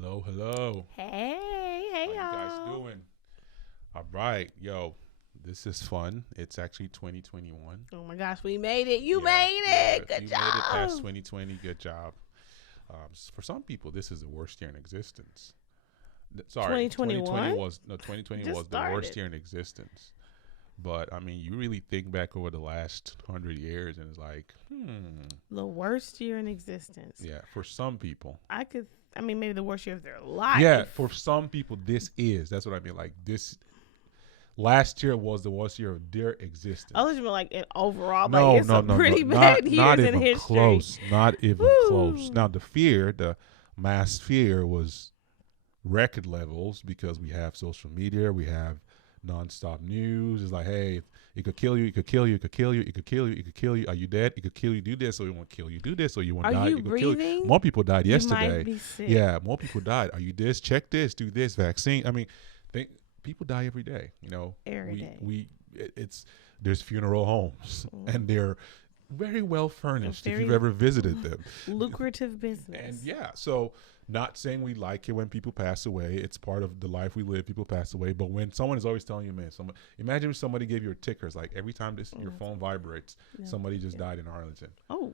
Hello, hello. Hey, How you guys y'all. doing? All right, yo. This is fun. It's actually 2021. Oh my gosh, we made it. You Yeah, made yeah. it. If Good you made it past job. 2020, good job. For some people, this is the worst year in existence. Sorry, 2020 2021 was no 2020 just was the worst started. year in existence. But I mean, you really think back over the last 100 years, and it's like, The worst year in existence. yeah. For some people, I could, I mean, maybe the worst year of their yeah. life. For some people, this is. That's what I mean. Like this last year was the worst year of their I was existence. just like in overall, like No, it's no, some no, no, pretty bad not years in even history. close. Not even close. Woo. Now the mass fear was record levels because we have social media, we have nonstop news. It's like, hey, it could kill you, it could kill you, it could kill you, it could kill you, it could kill you. Are you dead? It could kill you. Do this, or you won't kill you. Do this, or you won't Are die. you It could kill you. breathing? More people died You might yesterday. be sick. Yeah, more people died. Are you this? Check this. Do this. Vaccine. I mean, think people die every day. You know, Every we day. we it's there's funeral homes and they're very well furnished if Very you've ever visited them. lucrative business. And yeah, so not saying we like it when people pass away. It's part of the life we live. People pass away. But when someone is always telling you, man, imagine if somebody gave you a ticker. It's like every time your phone vibrates, No. somebody just died in Arlington. Oh.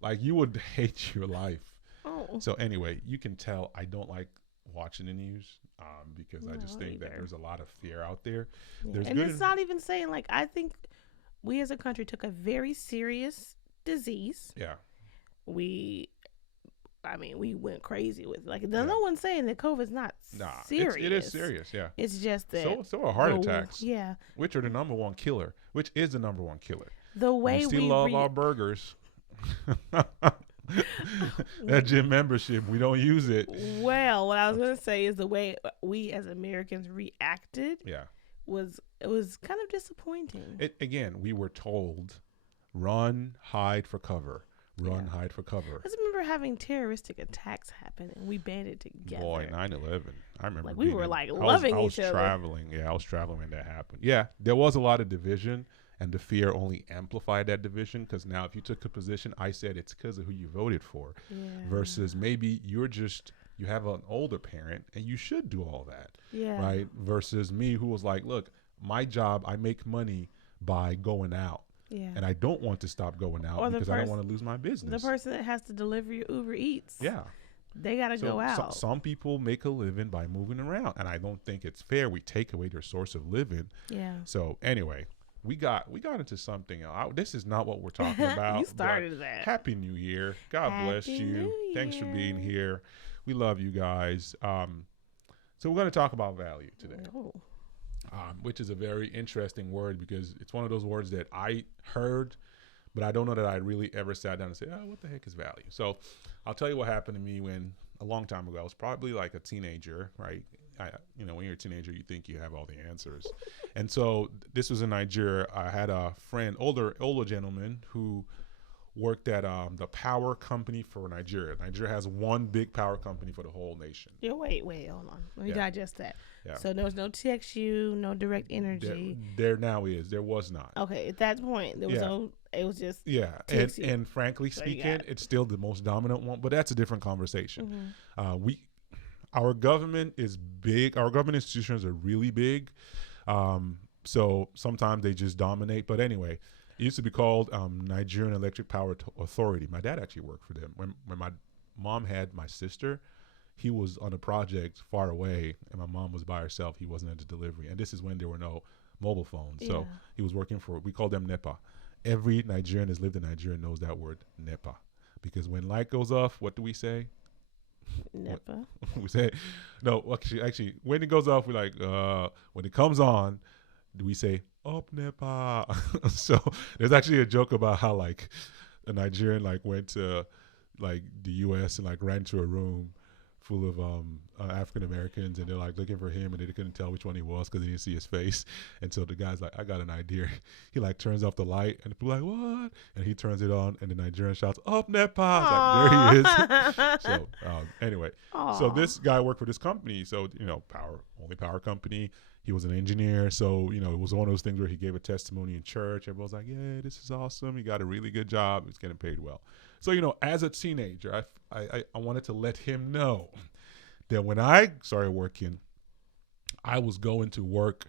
Like you would hate your life. Oh. So anyway, you can tell I don't like watching the news because I just No, think that either. there's a lot of fear out there. Yeah. There's And good. it's not even saying like I think we as a country took a very serious disease. Yeah. We went crazy with it. Like Yeah. no one's saying that COVID's not Nah, serious. it is serious. Yeah. It's just that So are heart the- attacks, Yeah, which are the number one killer. Which is the number one killer. the way We still we love our burgers. That gym membership, we don't use it. well, what I was gonna say is the way we as Americans reacted Yeah. was kind of disappointing. Again, we were told, run, hide for cover. Run, Yeah. hide for cover. I just remember having terroristic attacks happen, and we banded together. Boy, 9/11. I remember. Like, we were, being- like, I was- loving I was each other. traveling. Yeah, I was traveling when that happened. Yeah, there was a lot of division, and the fear only amplified that division. Because now, if you took a position, I said it's because of who you voted for, Yeah. versus maybe you have an older parent and you should do all that, Yeah. right? Versus me, who was like, look, my job, I make money by going out. Yeah. And I don't want to stop going out Or the because I don't pers- want to lose my The business. person that has to deliver your Uber Eats. Yeah. They gotta go out. Some people make a living by moving around, and I don't think it's fair we take away their source of living. Yeah. So anyway, we got into something else. This is not what we're talking about. You but started that. Happy New Year. God bless Happy you. New Thanks for being Year. here. We love you guys. So we're going to talk about value today, Oh. which is a very interesting word because it's one of those words that I heard, but I don't know that I really ever sat down and said, oh, what the heck is value? So I'll tell you what happened to me when a long time ago. I was probably like a teenager, right? When you're a teenager, you think you have all the answers. And so this was in Nigeria. I had a friend, older gentleman who worked at the power company for Nigeria. Nigeria has one big power company for the whole nation. Yeah, wait, hold on. Let me Yeah. digest that. Yeah. So there was no TXU, no direct energy. There now is. There was not. Okay, at that point there was Yeah. no. It was just. Yeah, TXU. and frankly So you speaking, got- it's still the most dominant one, but that's a different conversation. Mhm. Our government is big. Our government institutions are really big. So sometimes they just dominate. But anyway, it used to be called Nigerian Electric Power Authority. My dad actually worked for them. When my mom had my sister, he was on a project far away, and my mom was by herself. He wasn't at the delivery. And this is when there were no mobile phones. So Yeah. he was working for, we call them NEPA. Every Nigerian that's lived in Nigeria knows that word, NEPA. Because when light goes off, what do we say? NEPA. We say, no, actually, when it goes off, we like, when it comes on, we say, up NEPA. So there's actually a joke about how like a Nigerian like went to like the US and like ran to a room full of African Americans, and they're like looking for him, and they couldn't tell which one he was because they didn't see his face. And so the guy's like, I got an idea. He like turns off the light, and people are like, what? And he turns it on, and the Nigerian shouts, up NEPA. Like, there he is. So anyway, so this guy worked for this company. So, only power company. He was an engineer. So, it was one of those things where he gave a testimony in church. Everyone's like, yeah, this is awesome. He got a really good job. He's getting paid well. So, as a teenager, I wanted to let him know Then when I started working, I was going to work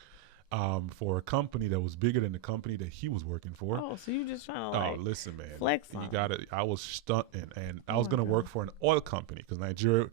for a company that was bigger than the company that he was working for. Oh, so you just trying to Oh, like listen, man, flex you on got him. to I was stunting, and I Oh was my going to work god. for an oil company because Nigeria.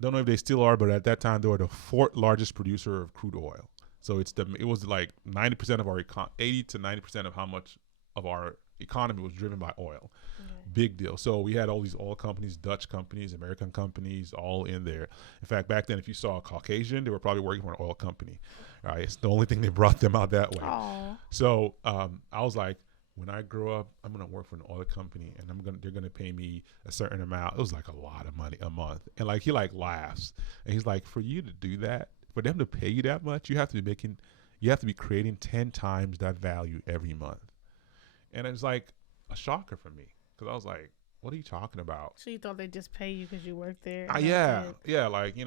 Don't know if they still are, but at that time they were the fourth largest producer of crude oil. So it was like 90% of our 80 to 90% of how much of our economy was driven by oil. Okay. Big deal. So we had all these oil companies, Dutch companies, American companies, all in there. In fact, back then, if you saw a Caucasian, they were probably working for an oil company. Right? It's the only thing they brought them out that way. Oh. So I was like, when I grow up, I'm gonna work for an oil company, and they're gonna pay me a certain amount. It was like a lot of money a month, and like he like laughs, and he's like, for you to do that, for them to pay you that much, you have to be creating 10 times that value every month, and it's like a shocker for me because I was like, what are you talking about? So you thought they'd just pay you because you worked there and that was Yeah, it? yeah, like you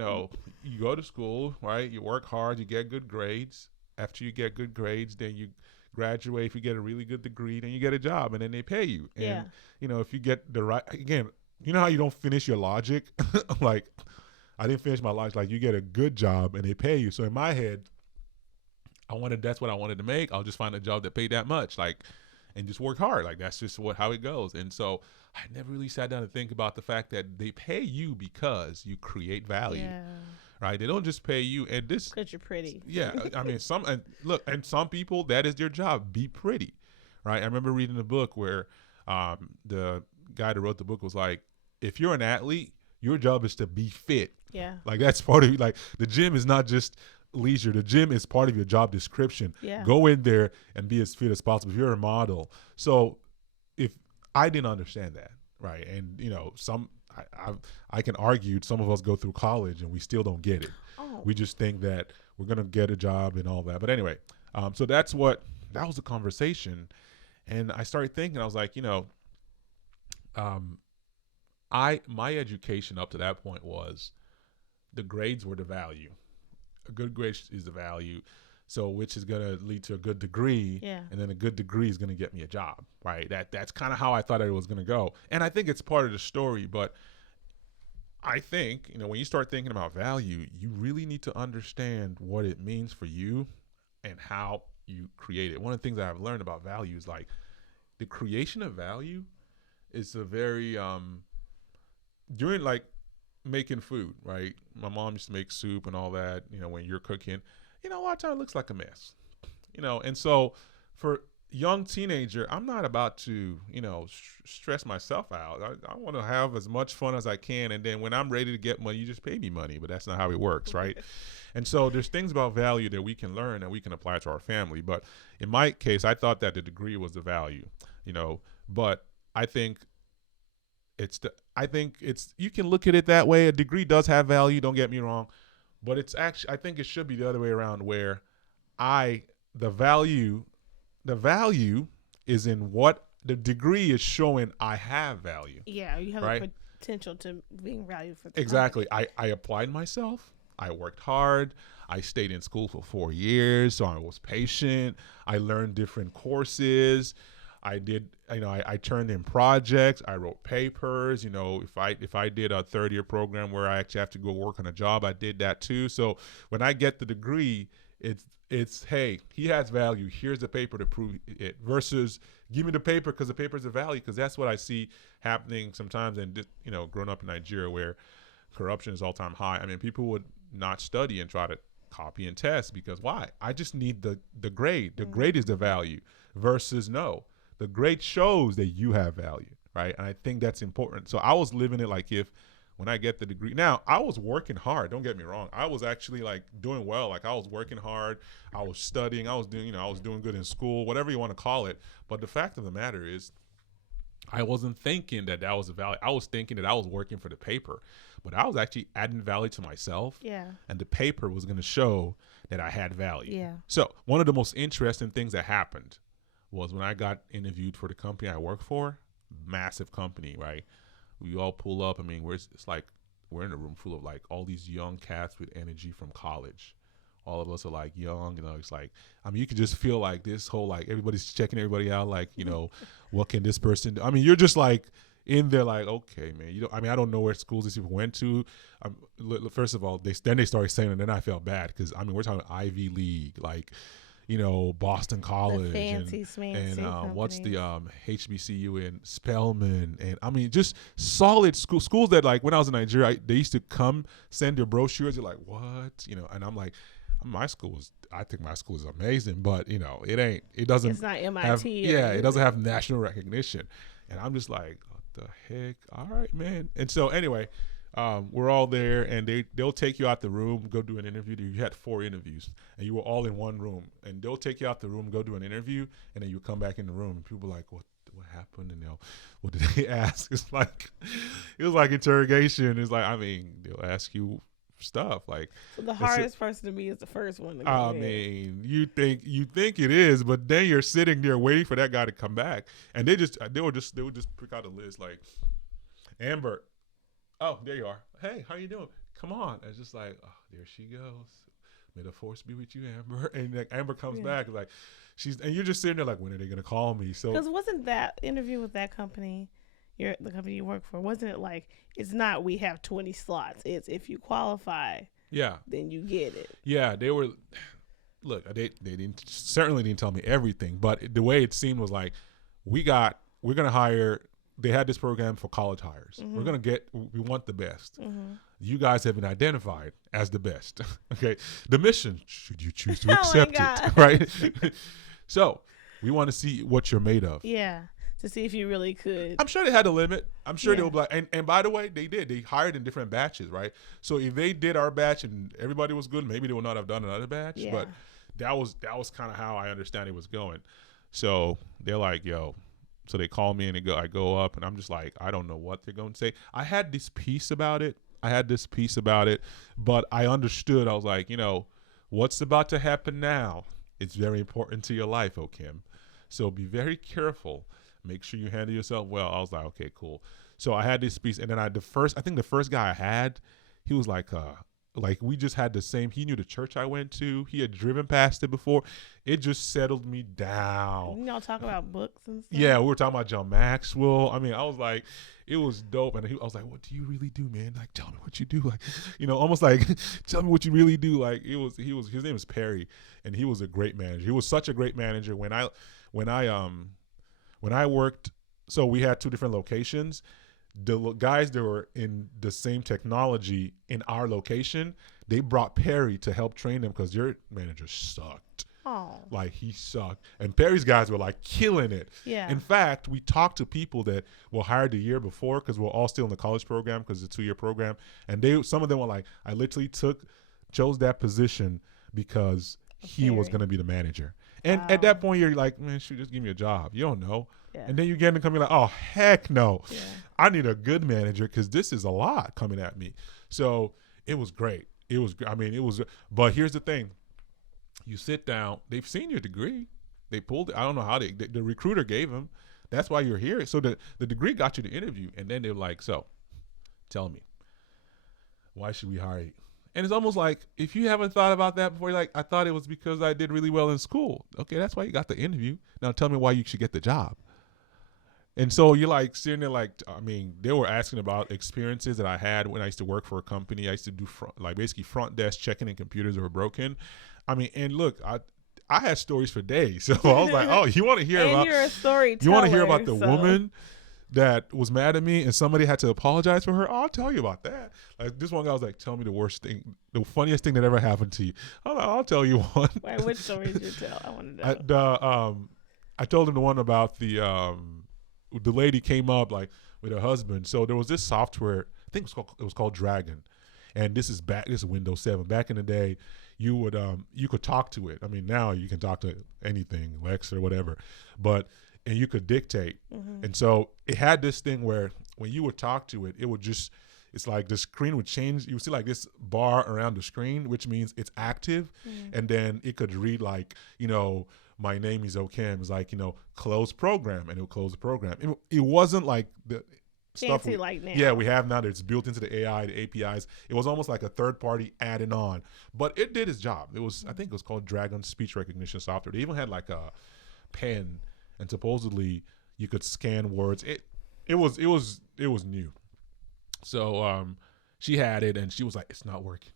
go to school, right? You work hard, you get good grades. After you get good grades, then you graduate. If you get a really good degree, then you get a job, and then they pay you. Yeah. And if you get the right, again, you know how you don't finish your logic. Like I didn't finish my logic. Like you get a good job and they pay you. So in my head, that's what I wanted to make. I'll just find a job that paid that much. Like and just work hard. Like that's just how it goes. And so I never really sat down to think about the fact that they pay you because you create value, Yeah. right? They don't just pay you. And this, Because you're pretty. yeah, I mean, and some people that is their job, be pretty, right? I remember reading a book where the guy that wrote the book was like, if you're an athlete, your job is to be fit. Yeah. Like that's part of like the gym is not just leisure. The gym is part of your job description. Yeah. Go in there and be as fit as possible. If you're a model, so if I didn't understand that, right, and I can argue some of us go through college and we still don't get it. Oh. We just think that we're gonna get a job and all that. But anyway, so that was the conversation, and I started thinking. I was like, my education up to that point was the grades were the value. A good grade is the value, so which is going to lead to a good degree, Yeah. and then a good degree is going to get me a job, right? That's kind of how I thought it was going to go, and I think it's part of the story. But I think when you start thinking about value, you really need to understand what it means for you and how you create it. One of the things that I've learned about value is like the creation of value is a very during like making food, right? My mom used to make soup and all that. When you're cooking, a lot of time it looks like a mess. And so for young teenager, I'm not about to, stress myself out. I want to have as much fun as I can, and then when I'm ready to get money, you just pay me money. But that's not how it works, right? And so there's things about value that we can learn and we can apply to our family. But in my case, I thought that the degree was the value, but I think it's you can look at it that way. A degree does have value, don't get me wrong, but it's actually I think it should be the other way around where I the value is in what the degree is showing I have value. Yeah. You have right? the potential to being valued for the Exactly. company. I applied myself. I worked hard. I stayed in school for 4 years, so I was patient. I learned different courses. I did, I turned in projects. I wrote papers. If I did a third-year program where I actually have to go work on a job, I did that too. So when I get the degree, it's hey, he has value. Here's the paper to prove it. Versus give me the paper because the paper is a value. Because that's what I see happening sometimes. And growing up in Nigeria where corruption is all-time high. I mean, people would not study and try to copy and test because why? I just need the grade. The grade is the value. Versus no. The grade shows that you have value, right? And I think that's important. So I was living it like when I get the degree. Now, I was working hard. Don't get me wrong. I was actually like doing well. Like I was working hard. I was studying. I was doing good in school, whatever you want to call it. But the fact of the matter is I wasn't thinking that was a value. I was thinking that I was working for the paper, but I was actually adding value to myself. Yeah. And the paper was going to show that I had value. Yeah. So one of the most interesting things that happened was when I got interviewed for the company I work for, massive company, right? We all pull up. I mean, it's like we're in a room full of like all these young cats with energy from college. All of us are like young, it's like, I mean, you could just feel like this whole, like everybody's checking everybody out. Like, what can this person do? I mean, you're just like, in there like, okay, man, you know, I mean, I don't know where schools these people went to. First of all, they started saying, and then I felt bad because I mean, we're talking Ivy League, like, you know, Boston The College fancy and smancy what's the companies. HBCU in Spelman, and I mean, just solid schools that like when I was in Nigeria, they used to come send their brochures. You're like, what, you know, and I'm like, my school is, I think my school is amazing, but you know, it doesn't It's not have, MIT or yeah, it doesn't have anything. national recognition, and I'm just like, what the heck? All right, man. And so anyway, we're all there, and they'll take you out the room, go do an interview. You had 4 interviews, and you were all in one room, and they'll take you out the room, go do an interview, and then you come back in the room, and people are like, what happened? And what did they ask? It's like, it was like interrogation. It's like, I mean, they'll ask you stuff like, So the it's, hardest person to me is the first one to go I in. mean, you think it is, but then you're sitting there waiting for that guy to come back, and they would just pick out a list like, Amber, oh, there you are. Hey, how you doing? Come on. It's just like, oh, there she goes. May the force be with you, Amber. And like, Amber comes Yeah. back like, and you're just sitting there like, when are they gonna call me? So Because wasn't that interview with that company, the company you work for, wasn't it like, it's not we have 20 slots. It's if you qualify, yeah, then you get it. yeah, they were. Look, they certainly didn't tell me everything, but the way it seemed was like, we're gonna hire. They had this program for college hires. We want the best. You guys have been identified as the best. Okay. The mission, should you choose to Oh my accept it, God. right? So we want to see what you're made of. Yeah. To see if you really could. I'm sure they had a limit. I'm sure they Yeah. were like, and by the way, they did. They hired in different batches, right? So if they did our batch and everybody was good, maybe they would not have done another batch. Yeah. But that was kind of how I understand it was going. So they're like, yo. So they call me and I go up and I'm just like, I don't know what they're going to say. I had this piece about it, but I understood. I was like, you know, what's about to happen now? It's very important to your life, Okem. So be very careful. Make sure you handle yourself well. I was like, okay, cool. So I had this piece, and then I think the first guy I had, he was like we just had the same. He knew the church I went to. He had driven past it before. It just settled me down. You know, talk about books and stuff. Yeah, we were talking about John Maxwell. I mean, I was like, it was dope. And I was like, what do you really do, man? Like, tell me what you do. Like, you know, almost like, tell me what you really do. Like, his name was Perry, and he was a great manager. He was such a great manager. When I worked, so we had 2 different locations. The guys that were in the same technology in our location, they brought Perry to help train them because your manager sucked. Oh. Like, he sucked. And Perry's guys were like killing it. Yeah. In fact, we talked to people that were hired the year before because we're all still in the college program because it's a 2-year program. And some of them were like, I literally chose that position because he was Perry. going to be the manager. And Wow. at that point, you're like, man, shoot, just give me a job. You don't know. Yeah. And then you get in and come in like, oh, heck no. Yeah. I need a good manager because this is a lot coming at me. So it was great. But here's the thing. You sit down. They've seen your degree. They pulled it. I don't know how the recruiter gave them. That's why you're here. So the degree got you the interview. And then they're like, so tell me, why should we hire you? And it's almost like, if you haven't thought about that before, you're like, I thought it was because I did really well in school. Okay, that's why you got the interview. Now tell me why you should get the job. And so you're like sitting there like, I mean, they were asking about experiences that I had when I used to work for a company. I used to do basically front desk checking in computers that were broken. I mean, and look, I had stories for days. So I was like, oh, you want to hear and about, you're a storyteller. you want to hear about the so. woman that was mad at me and somebody had to apologize for her? I'll tell you about that. Like, this one guy was like, tell me the funniest thing that ever happened to you. I'll tell you one. Wait, which story did you tell? I want to know. I told him the one about the lady came up like with her husband. So there was this software, I think it was called Dragon. And this is Windows 7. Back in the day, you could talk to it. I mean, now you can talk to anything, Lex or whatever. And you could dictate. Mm-hmm. And so it had this thing where when you would talk to it, it's like the screen would change. You would see like this bar around the screen, which means it's active. Mm-hmm. And then it could read like, my name is Okem. It's like, close program, and it would close the program. It wasn't like the stuff fancy like now. Yeah, we have now that's built into the AI, the APIs. It was almost like a third party adding on, but it did its job. I think it was called Dragon speech recognition software. They even had like a pen, and supposedly you could scan words. it was new. So she had it and she was like, it's not working.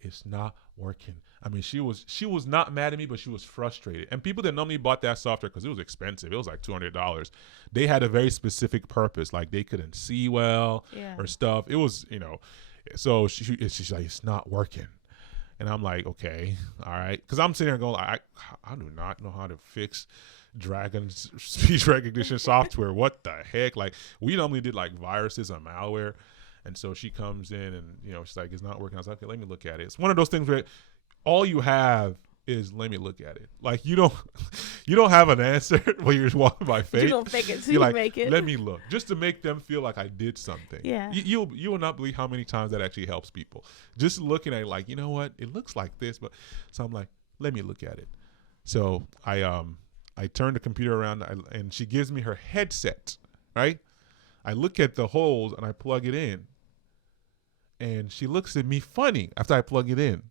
It's not working. I mean, she was not mad at me, but she was frustrated. And people that normally bought that software because it was expensive, it was like $200. They had a very specific purpose, like they couldn't see well Yeah. or stuff. It was, so she's like, it's not working. And I'm like, okay, all right, because I'm sitting there going, I do not know how to fix Dragon's speech recognition software. What the heck? Like, we normally did like viruses and malware. And so she comes in and, she's like, it's not working. I was like, okay, let me look at it. It's one of those things where all you have is let me look at it. Like, you don't have an answer when you're walking by faith. You don't fake it, so you're you like, make it. let me look, just to make them feel like I did something. Yeah. You will not believe how many times that actually helps people. Just looking at it, like, you know what? It looks like this, but so I'm like, let me look at it. So I turn the computer around and she gives me her headset, right? I look at the holes and I plug it in. And she looks at me funny after I plug it in.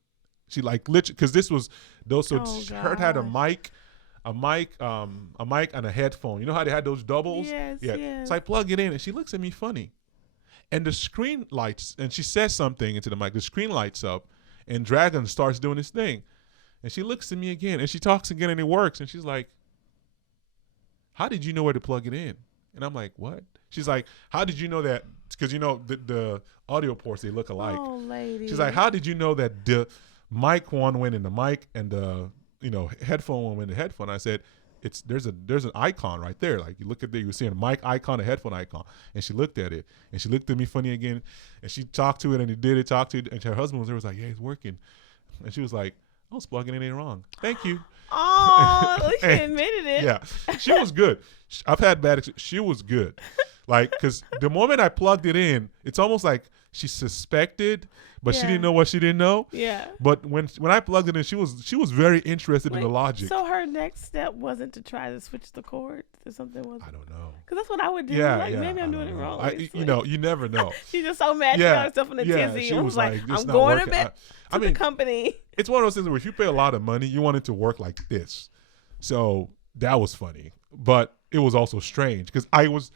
She like literally, because this was those. So her had a mic and a headphone. You know how they had those doubles? Yes, yeah. yes. So I plug it in, and she looks at me funny, and the screen lights, and she says something into the mic. The screen lights up, and Dragon starts doing his thing, and she looks at me again, and she talks again, and it works. And she's like, "How did you know where to plug it in?" And I'm like, "What?" She's like, "How did you know that?" Because the audio ports, they look alike. Oh, lady. She's like, "How did you know that the mic one went in the mic and the headphone one went in the headphone?" I said, there's an icon right there. Like, you look at there, you see a mic icon, a headphone icon. And she looked at it, and she looked at me funny again, and she talked to it, and he did it, talked to it, and her husband was there, was like, "Yeah, it's working." And she was like, "I was plugging it in wrong. Thank you." Oh, at least she admitted it. Yeah, she was good. I've had bad experience. She was good. Like, because the moment I plugged it in, it's almost like she suspected, but she didn't know what she didn't know. Yeah. But when I plugged it in, she was very interested in the logic. So her next step wasn't to try to switch the cords or something? I don't know. Because that's what I would do. Yeah, like, maybe I'm doing it wrong. You never know. She's just so mad. She got herself in a tizzy. She was like, I'm going to bed. I mean, the company. It's one of those things where if you pay a lot of money, you want it to work like this. So that was funny, but it was also strange because I was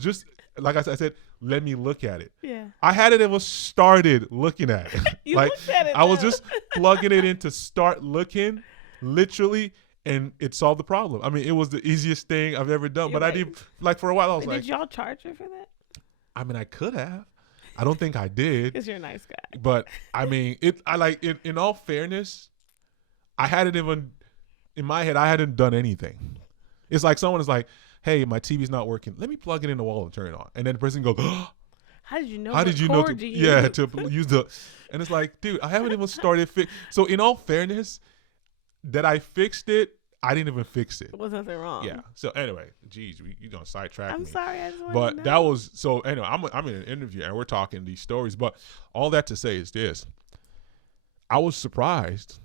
just, like I said, let me look at it. Yeah. I hadn't even started looking at it. You like, looked at it. I was just plugging it in to start looking, literally, and it solved the problem. I mean, it was the easiest thing I've ever done. But I didn't, like, for a while I was like, did y'all charge her for that? I mean, I could have. I don't think I did. Because you're a nice guy. But I mean, in all fairness, I hadn't even, in my head, I hadn't done anything. It's like someone is like, "Hey, my TV's not working. Let me plug it in the wall and turn it on." And then the person goes, "Oh, how did you know? How did you know to use the?" And it's like, dude, I haven't even started So in all fairness, that I fixed it, I didn't even fix it. There was nothing wrong. Yeah. So anyway, geez, you're gonna sidetrack me. I'm sorry. I just wanted But to know. that was so. Anyway, I'm in an interview and we're talking these stories. But all that to say is this: I was surprised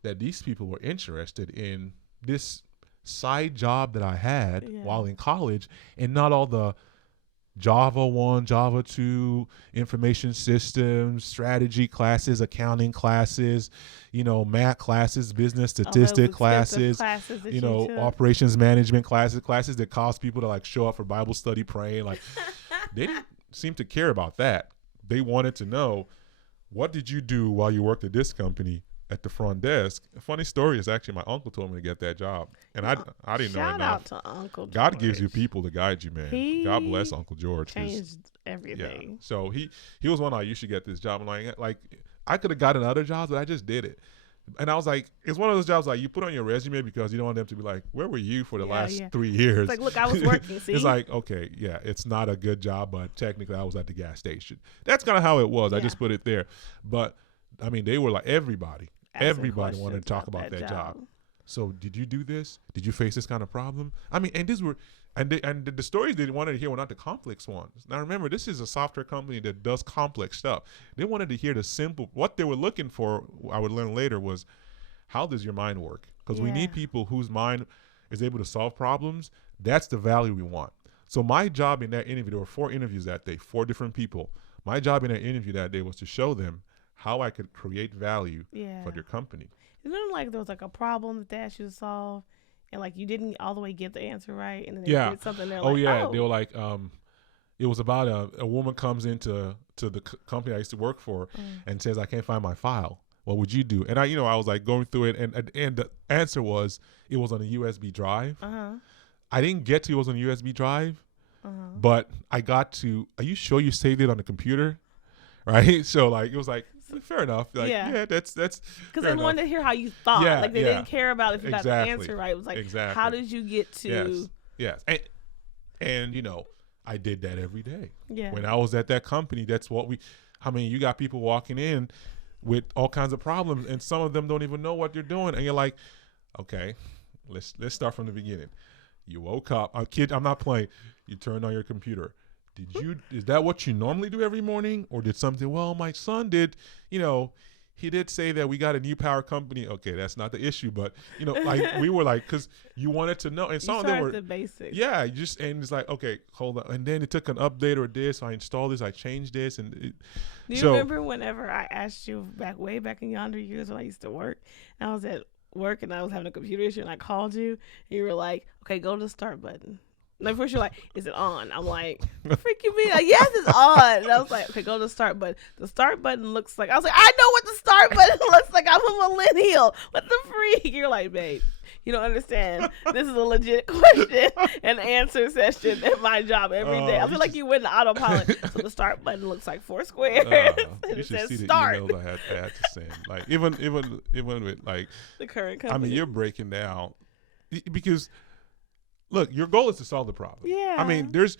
that these people were interested in this side job that I had while in college, and not all the Java 1, Java 2, information systems, strategy classes, accounting classes, math classes, business statistic classes, operations management classes that cause people to like show up for Bible study praying. Like, they didn't seem to care about that. They wanted to know, what did you do while you worked at this company at the front desk? A funny story is actually my uncle told me to get that job, and I didn't know enough. Shout out to Uncle George. God gives you people to guide you, man. God bless Uncle George. Changed everything. Yeah. So he was one like, you should get this job. I'm like I could have gotten other jobs, but I just did it. And I was like, it's one of those jobs like you put on your resume because you don't want them to be like, where were you for the last 3 years? It's like, look, I was working. See, it's like, okay, yeah, it's not a good job, but technically I was at the gas station. That's kind of how it was. I just put it there. But I mean, they were like, everybody wanted to talk about that job. So did you do this? Did you face this kind of problem? I mean, and the stories they wanted to hear were not the complex ones. Now remember, this is a software company that does complex stuff. They wanted to hear the simple. What they were looking for, I would learn later, was how does your mind work? Because we need people whose mind is able to solve problems. That's the value we want. So my job in that interview, there were 4 interviews that day, 4 different people. My job in that interview that day was to show them how I could create value for their company. It's not like there was like a problem that they asked you to solve, and like you didn't all the way get the answer right, and then they Yeah. did something. They're Oh like, yeah, oh, they were like, it was about a woman comes into the company I used to work for and says, I can't find my file. What would you do? And I was like going through it, and the answer was it was on a USB drive. I didn't get to it was on a USB drive, but I got to. Are you sure you saved it on the computer? Right. So like it was like fair enough. Like yeah, that's because they wanted to hear how you thought. Yeah, like they didn't care about if you got the answer right. It was like how did you get to? Yes. And I did that every day. Yeah. When I was at that company, that's what you got people walking in with all kinds of problems, and some of them don't even know what they're doing, and you're like, okay, let's start from the beginning. You woke up, I'm not playing. You turned on your computer. Is that what you normally do every morning, or did something? Well, my son did. He did say that we got a new power company. Okay, that's not the issue, but like we were like, because you wanted to know, and some of them were the basics. Yeah, and it's like, okay, hold on, and then it took an update or this. So I installed this, I changed this, and do you remember whenever I asked you way back in yonder years when I used to work, and I was at work and I was having a computer issue, and I called you, and you were like, okay, go to the start button. Like first you're like, is it on? I'm like, freaking me. Like, yes, it's on. And I was like, okay, go to the start button. The start button looks like, I was like, I know what the start button looks like. I'm a millennial. What the freak? You're like, babe, you don't understand. This is a legit question and answer session at my job every day. I feel like you went to autopilot. So the start button looks like 4 squares. You should says see start. the emails I had to send. Like even with like the current company. I mean, you're breaking down because. Look, your goal is to solve the problem. Yeah. I mean, there's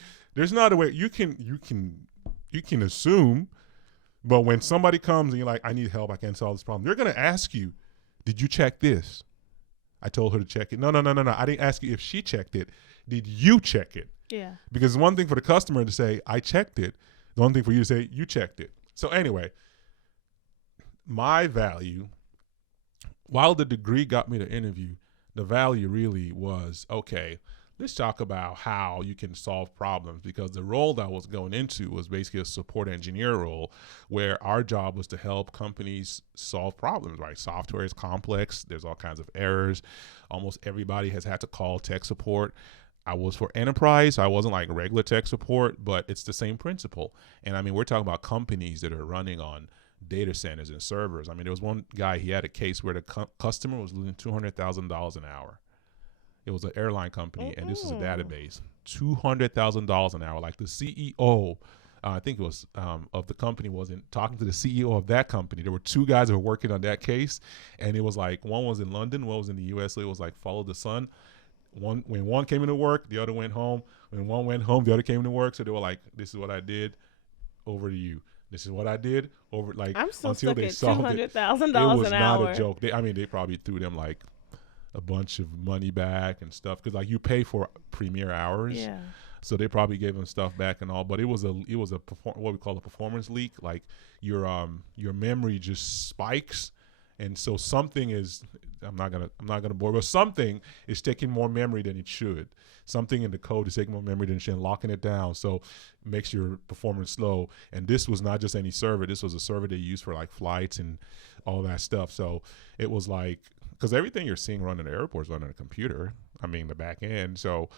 not a way you can assume, but when somebody comes and you're like, I need help, I can't solve this problem, they're gonna ask you, did you check this? I told her to check it. No. I didn't ask you if she checked it. Did you check it? Yeah. Because it's one thing for the customer to say, I checked it. The one thing for you to say, you checked it. So anyway, my value, while the degree got me the interview, the value really was, okay, let's talk about how you can solve problems, because the role that I was going into was basically a support engineer role where our job was to help companies solve problems, right? Software is complex. There's all kinds of errors. Almost everybody has had to call tech support. I was for enterprise. I wasn't like regular tech support, but it's the same principle. And I mean, we're talking about companies that are running on data centers and servers. I mean, there was one guy, he had a case where the customer was losing $200,000 an hour. It was an airline company, and this was a database. $200,000 an hour. Like the CEO, I think it was of the company, wasn't talking to the CEO of that company. There were 2 guys that were working on that case, and it was like one was in London, one was in the U.S. So it was like follow the sun. When one came into work, the other went home. When one went home, the other came to work. So they were like, "This is what I did. Over to you. This is what I did." Over like I'm still until stuck they at solved it. $200,000 an hour. It was not hour. a joke. They probably threw them like a bunch of money back and stuff, because like you pay for premier hours. Yeah. So they probably gave them stuff back and all, but it was what we call a performance leak. Like your memory just spikes, and so something is, I'm not gonna bore, but something is taking more memory than it should. Something in the code is taking more memory than it should, and locking it down, so it makes your performance slow. And this was not just any server. This was a server they used for like flights and all that stuff. So it was like, because everything you're seeing running at airports running on a computer. I mean, the back end. So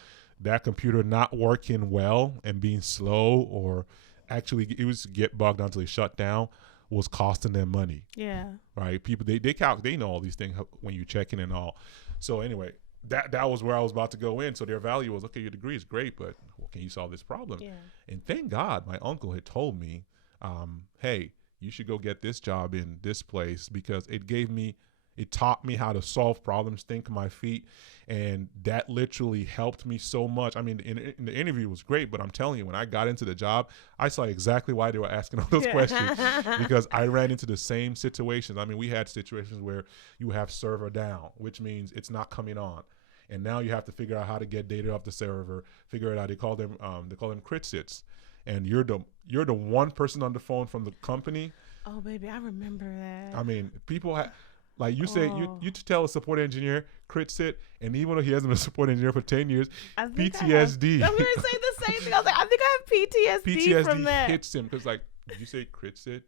that computer not working well and being slow, or actually it was get bogged down until they shut down, was costing them money. Yeah. Right. People, they know all these things when you check in and all. So anyway, that was where I was about to go in. So their value was, okay, your degree is great, but can you solve this problem? Yeah. And thank God my uncle had told me, hey, you should go get this job in this place, because it taught me how to solve problems, think on my feet. And that literally helped me so much. I mean, in the interview was great, but I'm telling you, when I got into the job, I saw exactly why they were asking all those questions, because I ran into the same situations. I mean, we had situations where you have server down, which means it's not coming on. And now you have to figure out how to get data off the server, figure it out. They call them crit sits. And you're the one person on the phone from the company. Oh, baby, I remember that. I mean, people have, like you say, you tell a support engineer crit sit, and even though he hasn't been a support engineer for 10 years, PTSD. I'm going to say the same thing. I was like, I think I have PTSD from that. hits him, because like, did you say crit sit?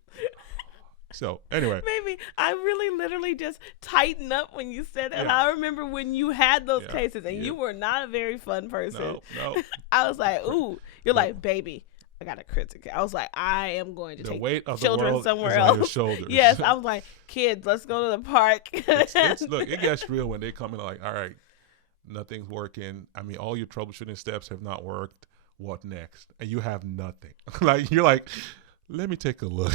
So anyway, Maybe I really literally just tightened up when you said that. yeah, I remember when you had those yeah, cases and yeah. you were not a very fun person. No, no. I was like, Cr- ooh, you're The like, baby, I got a critic. I was like, I am going to the take weight of the children world somewhere is on your else. shoulders. Yes, I was like, kids, let's go to the park. It's look, it gets real when they come in like, all right, nothing's working. I mean, all your troubleshooting steps have not worked. What next? And you have nothing. Like you're like, let me take a look.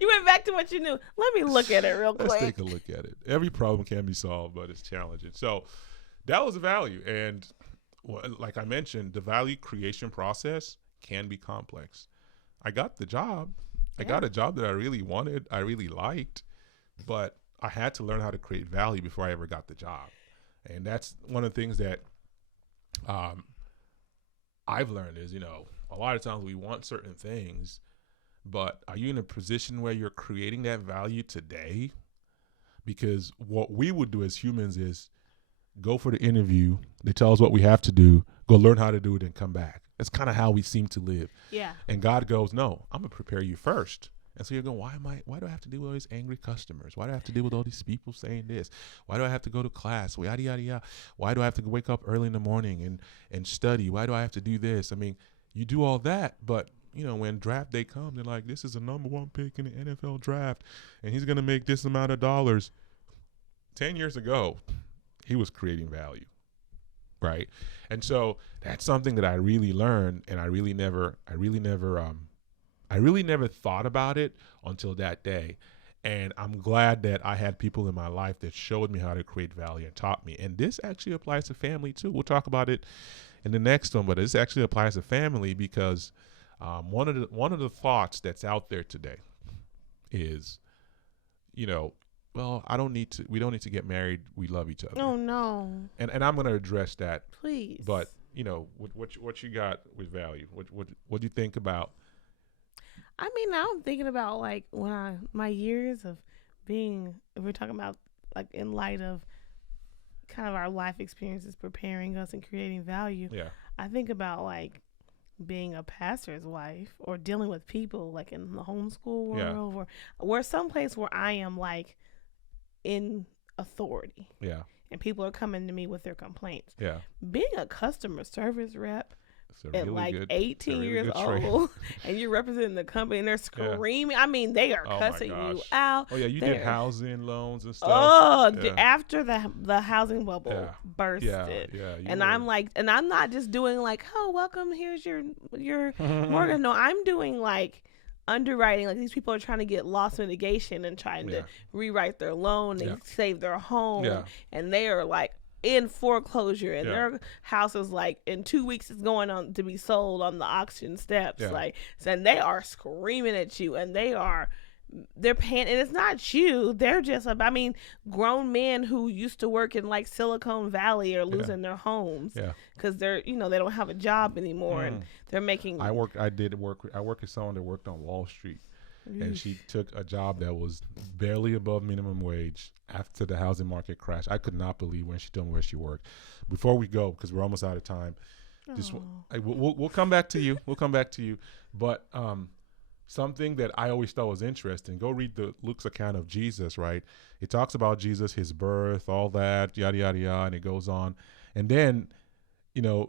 You went back to what you knew. Let me look at it real Let's quick. take a look at it. Every problem can be solved, but it's challenging. So that was the value. And like I mentioned, the value creation process can be complex. I got the job. I got a job that I really wanted. I really liked, but I had to learn how to create value before I ever got the job. And that's one of the things that I've learned is, a lot of times we want certain things, but are you in a position where you're creating that value today? Because what we would do as humans is go for the interview. They tell us what we have to do, go learn how to do it and come back. That's kind of how we seem to live. Yeah. And God goes, no, I'm going to prepare you first. And so you're going, why do I have to deal with all these angry customers? Why do I have to deal with all these people saying this? Why do I have to go to class? Yada, yada, yada. Why do I have to wake up early in the morning and study? Why do I have to do this? I mean, you do all that, but when draft day comes, they're like, this is a number one pick in the NFL draft, and he's going to make this amount of dollars. 10 years ago, he was creating value, right? And so that's something that I really learned, and I really never thought about it until that day. And I'm glad that I had people in my life that showed me how to create value and taught me. And this actually applies to family too. We'll talk about it in the next one, but this actually applies to family because one of the thoughts that's out there today is, well, we don't need to get married. We love each other. Oh no. And I'm going to address that. Please. But what you got with value? What do you think about? I mean, now I'm thinking about like my years of being, if we're talking about like in light of kind of our life experiences preparing us and creating value. Yeah. I think about like being a pastor's wife or dealing with people like in the homeschool world or where someplace where I am like in authority. Yeah. And people are coming to me with their complaints. Yeah. Being a customer service rep at really like good, 18 really years old and you're representing the company and they're screaming. I mean, they are cussing you out. Oh yeah, you did housing loans and stuff. Oh, after the housing bubble bursted. And I'm like, and I'm not just doing like, oh, welcome, here's your mortgage. No, I'm doing like underwriting. Like these people are trying to get loss mitigation and trying to rewrite their loan and save their home. And they are like in foreclosure and their house is like in 2 weeks it's going on to be sold on the auction steps. Like, and they are screaming at you and they're paying, and it's not you. They're just, I mean, grown men who used to work in like Silicon Valley are losing their homes because they're, they don't have a job anymore and they're making. I work with someone that worked on Wall Street, and she took a job that was barely above minimum wage after the housing market crashed. I could not believe when she told me where she worked. Before we go, because we're almost out of time, we'll come back to you. We'll come back to you, but something that I always thought was interesting. Go read Luke's account of Jesus, right? It talks about Jesus, his birth, all that, yada, yada, yada, and it goes on. And then,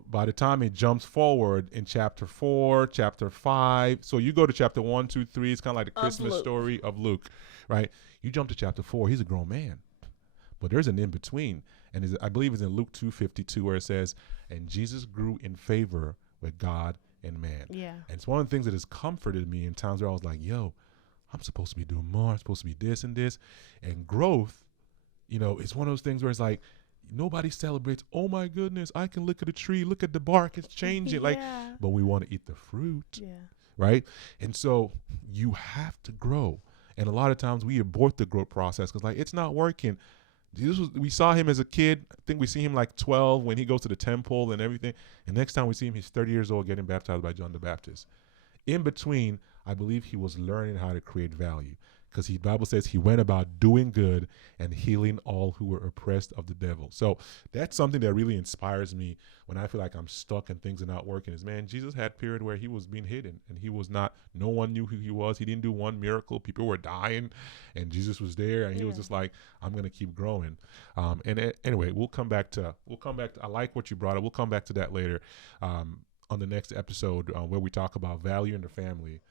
by the time it jumps forward in chapter 4, chapter 5, so you go to chapter 1, 2, 3, it's kind of like the Christmas story of Luke, right? You jump to chapter 4, he's a grown man. But there's an in-between. And I believe it's in Luke 2:52 where it says, and Jesus grew in favor with God and man. Yeah. And it's one of the things that has comforted me in times where I was like, yo, I'm supposed to be doing more. I'm supposed to be this and this. And growth, it's one of those things where it's like, nobody celebrates, oh my goodness, I can look at a tree, look at the bark, it's changing. But we want to eat the fruit. Right? And so you have to grow. And a lot of times we abort the growth process because it's not working. We saw him as a kid. I think we see him like 12 when he goes to the temple and everything. And next time we see him, he's 30 years old getting baptized by John the Baptist. In between, I believe he was learning how to create value because he Bible says he went about doing good and healing all who were oppressed of the devil. So that's something that really inspires me when I feel like I'm stuck and things are not working. Is, man, Jesus had a period where he was being hidden and he was not. No one knew who he was. He didn't do one miracle. People were dying, and Jesus was there, and he was Yeah. just like, I'm gonna keep growing. Anyway, we'll come back to. I like what you brought up. We'll come back to that later. On the next episode, where we talk about value in the family.